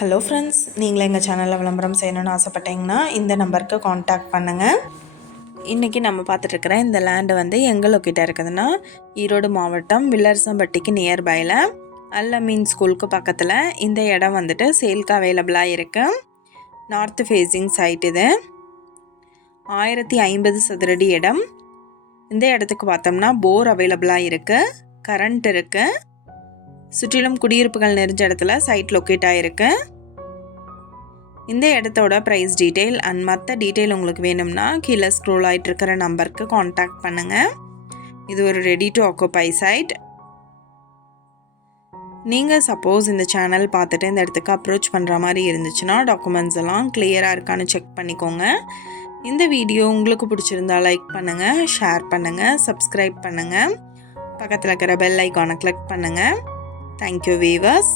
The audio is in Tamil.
ஹலோ ஃப்ரெண்ட்ஸ் நீங்களும் எங்கள் சேனலில் விளம்பரம் செய்யணும்னு ஆசைப்பட்டீங்கன்னா இந்த நம்பருக்கு காண்டாக்ட் பண்ணுங்கள் இன்றைக்கி நம்ம பார்த்துட்ருக்குற இந்த லேண்டு வந்து எங்கே லொக்கேட்டாக இருக்குதுன்னா ஈரோடு மாவட்டம் வில்லரசம்பட்டிக்கு நியர்பையில் அல்ல மீன் ஸ்கூலுக்கு பக்கத்தில் இந்த இடம் வந்துட்டு சேல்க்கு அவைலபிளாக இருக்குது நார்த் ஃபேஸிங் சைட் இது. ஆயிரத்தி ஐம்பது சதுரடி இடம். இந்த இடத்துக்கு பார்த்தோம்னா போர் அவைலபிளாக இருக்குது கரண்ட் இருக்குது சுற்றிலும் குடியிருப்புகள் நிறைஞ்ச இடத்துல சைட் லொக்கேட் ஆகிருக்கு இந்த இடத்தோட ப்ரைஸ் டீட்டெயில் அண்ட் மற்ற டீட்டெயில் உங்களுக்கு வேணும்னா கீழே ஸ்க்ரோல் ஆகிட்டு இருக்கிற நம்பருக்கு காண்டாக்ட் பண்ணுங்கள் இது ஒரு ரெடி டு ஆக்குப்பை சைட் நீங்கள் சப்போஸ் இந்த சேனல் பார்த்துட்டு இந்த இடத்துக்கு அப்ரோச் பண்ணுற மாதிரி இருந்துச்சுன்னா டாக்குமெண்ட்ஸ் எல்லாம் கிளியராக இருக்கான்னு செக் பண்ணிக்கோங்க. இந்த வீடியோ உங்களுக்கு பிடிச்சிருந்தா லைக் பண்ணுங்கள் ஷேர் பண்ணுங்கள் சப்ஸ்கிரைப் பண்ணுங்கள் பக்கத்தில் இருக்கிற பெல் ஐக்கானை கிளிக் பண்ணுங்கள் Thank you, viewers.